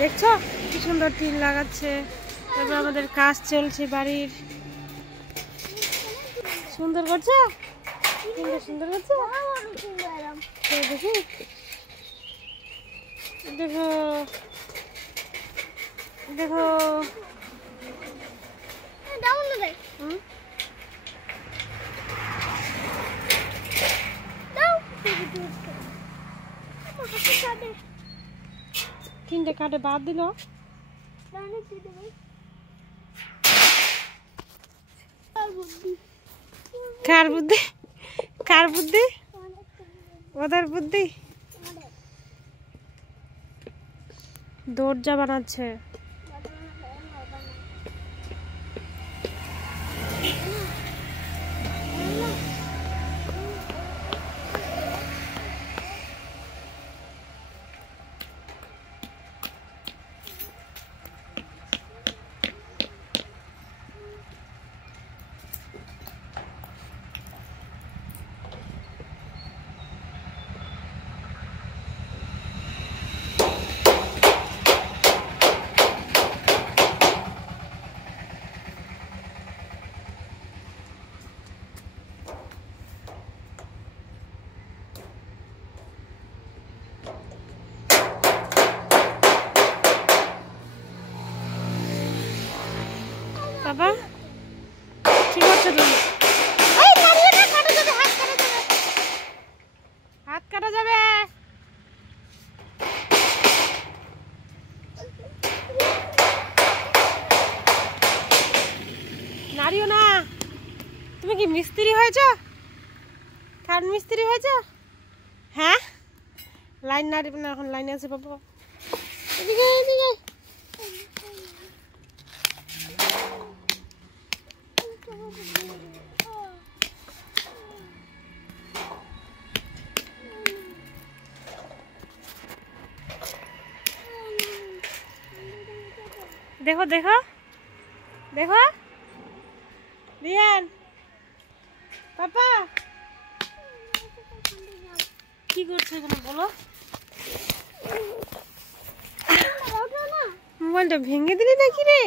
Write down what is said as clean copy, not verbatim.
দেখছো কি সুন্দর টিন লাগাচ্ছে। তারপর আমাদের কাজ চলছে বাড়ির। সুন্দর করছে, সুন্দর করছে। দেখি দেখো দেখো তিনটে কাটে বাদ দিল। কার বুদ্ধি? কার বুদ্ধি? ওদের বুদ্ধি। দরজা বানাচ্ছে। বাবা কি করছো তুমি? হাত কাটা যাবে। নাড়িও না। তুমি কি মিস্ত্রি হয়েছ? কার মিস্ত্রি হয়েছ? হ্যাঁ, লাইন নাড়িবে না, এখন লাইনে আছে বাবা। এদিকে এদিকে। দেখো দেখো দেখো রিয়ান, পাপা কি করছো এখানে বলো? মোবাইলটা ভেঙে দিলি নাকি রে?